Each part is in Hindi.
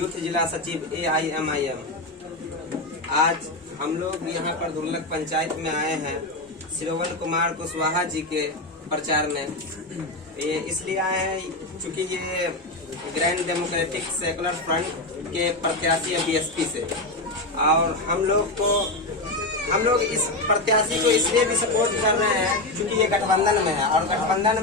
यूथ जिला सचिव AIMIM। आज हम लोग यहाँ पर दुर्लभ पंचायत में आए हैं श्रवण कुमार कुशवाहा जी के प्रचार में। ये इसलिए आए हैं क्योंकि ये ग्रैंड डेमोक्रेटिक सेकुलर फ्रंट के प्रत्याशी है BSP से, और हम लोग इस प्रत्याशी को इसलिए भी सपोर्ट कर रहे हैं क्योंकि ये गठबंधन में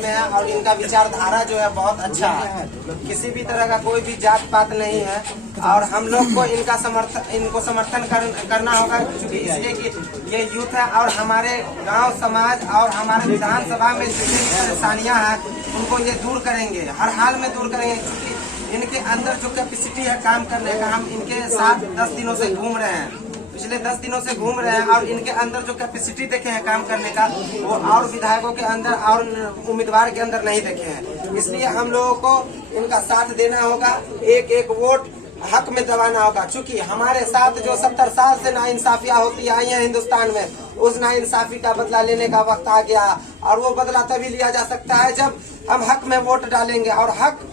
है और इनका विचारधारा जो है बहुत अच्छा है। किसी भी तरह का कोई भी जात पात नहीं है और हम लोग को इनको समर्थन करना होगा क्योंकि इसलिए कि ये यूथ है और हमारे गांव समाज और हमारे विधानसभा में जितनी परेशानियां हैं उनको ये दूर करेंगे, हर हाल में दूर करेंगे। क्योंकि इनके अंदर जो कैपेसिटी है काम करने का, हम इनके साथ 10 दिनों से घूम रहे हैं, पिछले 10 दिनों से घूम रहे हैं और इनके अंदर जो कैपेसिटी देखे हैं काम करने का वो और विधायकों के अंदर और उम्मीदवार के अंदर नहीं देखे हैं। इसलिए हम लोगों को इनका साथ देना होगा, एक एक वोट हक में दबाना होगा। क्योंकि हमारे साथ जो 70 साल से नाइंसाफियां होती आई हैं हिंदुस्तान में, उस नाइंसाफी का बदला लेने का वक्त आ गया और वो बदला तभी लिया जा सकता है जब हम हक में वोट डालेंगे। और हक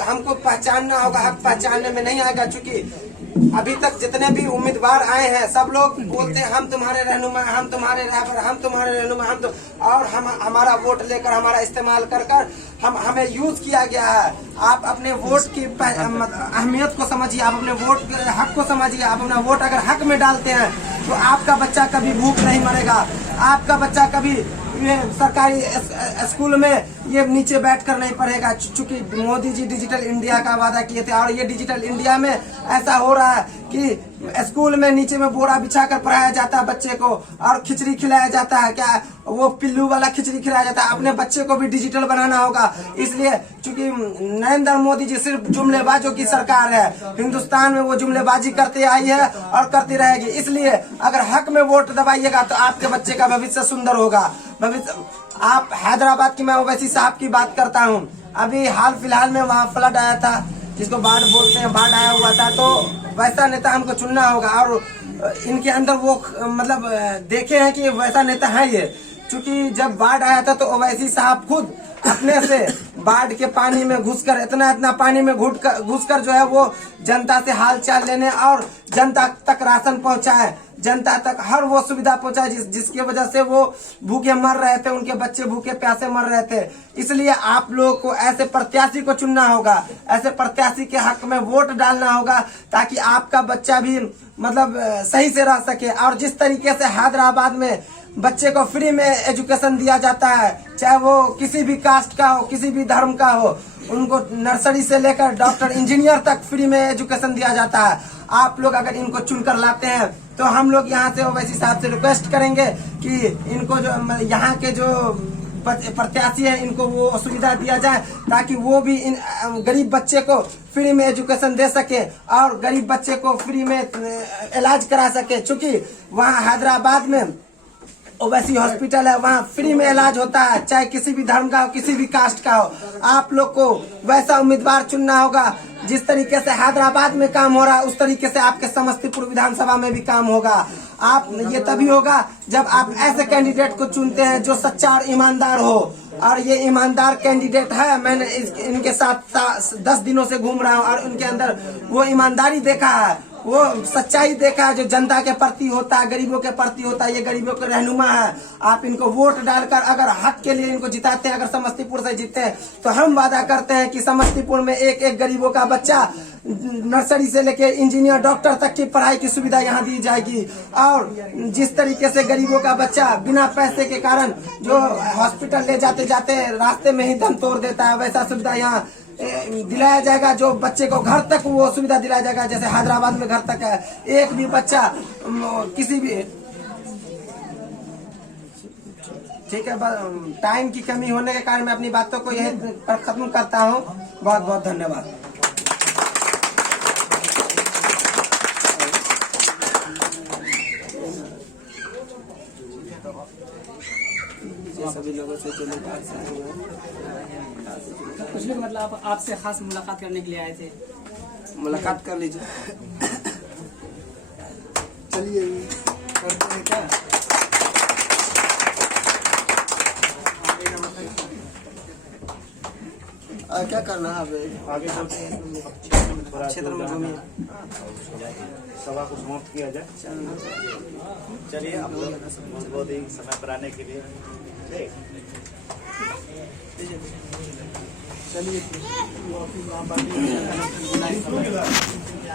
हमको पहचानना होगा, हक पहचानने में नहीं आएगा। क्योंकि अभी तक जितने भी उम्मीदवार आए हैं सब लोग बोलते हैं हम तुम्हारे रहनुमा, हम तुम्हारे रहबर, हम तुम्हारे रहनुमा, और हमारा वोट लेकर हमारा इस्तेमाल कर हमें यूज किया गया है। आप अपने वोट की अहमियत को समझिए, आप अपने वोट के हक को समझिए। आप अपना वोट अगर हक में डालते हैं तो आपका बच्चा कभी भूख नहीं मरेगा, आपका बच्चा कभी सरकारी स्कूल में ये नीचे बैठकर नहीं पढ़ेगा। चूंकि मोदी जी डिजिटल इंडिया का वादा किए थे और ये डिजिटल इंडिया में ऐसा हो रहा है कि स्कूल में नीचे में बोरा बिछाकर पढ़ाया जाता है बच्चे को और खिचड़ी खिलाया जाता है, क्या वो पिल्लू वाला खिचड़ी खिलाया जाता है। अपने बच्चे को भी डिजिटल बनाना होगा। इसलिए चूंकि नरेंद्र मोदी जी सिर्फ जुमलेबाजों की सरकार है, हिंदुस्तान में वो जुमलेबाजी करते आई है और करती रहेगी। इसलिए अगर हक में वोट दबाइएगा तो आपके बच्चे का भविष्य सुंदर होगा। आप हैदराबाद की, मैं ओवैसी साहब की बात करता हूँ, अभी हाल फिलहाल में वहाँ फ्लड आया था जिसको बाढ़ बोलते हैं, बाढ़ आया हुआ था। तो वैसा नेता हमको चुनना होगा और इनके अंदर वो मतलब देखे हैं कि वैसा नेता है ये। क्योंकि जब बाढ़ आया था तो ओवैसी साहब खुद अपने से बाढ़ के पानी में घुसकर इतना पानी में घुसकर जो है वो जनता से हाल चाल लेने और जनता तक राशन पहुंचाए, जनता तक हर वो सुविधा पहुंचाए जिसकी वजह से वो भूखे मर रहे थे, उनके बच्चे भूखे प्यासे मर रहे थे। इसलिए आप लोगों को ऐसे प्रत्याशी को चुनना होगा, ऐसे प्रत्याशी के हक में वोट डालना होगा ताकि आपका बच्चा भी मतलब सही से रह सके। और जिस तरीके से हैदराबाद में बच्चे को फ्री में एजुकेशन दिया जाता है, चाहे वो किसी भी कास्ट का हो, किसी भी धर्म का हो, उनको नर्सरी से लेकर डॉक्टर इंजीनियर तक फ्री में एजुकेशन दिया जाता है। आप लोग अगर इनको चुनकर लाते हैं तो हम लोग यहाँ से ओवैसी साहब से रिक्वेस्ट करेंगे कि इनको जो यहाँ के जो प्रत्याशी हैं इनको वो सुविधा दिया जाए ताकि वो भी इन गरीब बच्चे को फ्री में एजुकेशन दे सके और गरीब बच्चे को फ्री में इलाज करा सके। क्योंकि वहाँ हैदराबाद में ओवैसी हॉस्पिटल है, वहाँ फ्री में इलाज होता है, चाहे किसी भी धर्म का हो, किसी भी कास्ट का हो। आप लोग को वैसा उम्मीदवार चुनना होगा। जिस तरीके से हैदराबाद में काम हो रहा है उस तरीके से आपके समस्तीपुर विधानसभा में भी काम होगा। आप ये तभी होगा जब आप ऐसे कैंडिडेट को चुनते हैं जो सच्चा और ईमानदार हो, और ये ईमानदार कैंडिडेट है। मैंने इनके साथ 10 दिनों से घूम रहा हूँ और उनके अंदर वो ईमानदारी देखा है, वो सच्चाई देखा है जो जनता के प्रति होता है, गरीबों के प्रति होता है। ये गरीबों के रहनुमा है। आप इनको वोट डालकर अगर हक के लिए इनको जिताते हैं, अगर समस्तीपुर से जीतते हैं तो हम वादा करते हैं कि समस्तीपुर में एक एक गरीबों का बच्चा नर्सरी से लेके इंजीनियर डॉक्टर तक की पढ़ाई की सुविधा यहाँ दी जाएगी। और जिस तरीके से गरीबों का बच्चा बिना पैसे के कारण जो हॉस्पिटल ले जाते जाते रास्ते में ही दम तोड़ देता है, वैसा सुविधा यहाँ दिलाया जाएगा। जो बच्चे को घर तक वो सुविधा दिलाया जाएगा जैसे हैदराबाद में घर तक है। एक भी बच्चा किसी भी, ठीक है, टाइम की कमी होने के कारण मैं अपनी बातों को यही पर खत्म करता हूँ। बहुत बहुत धन्यवाद। सभी लोगों से जो कुछ भी मतलब आपसे खास मुलाकात करने के लिए आए थे, मुलाकात कर लीजिए। चलिए करते हैं क्या? क्या करना है? आगे चलते हैं। क्षेत्र में घूमिए। सभा को समाप्त किया जाए। चलिए आप लोग बहुत ही समय पर आने के लिए चलिए, वो अपनी वहाँ बातें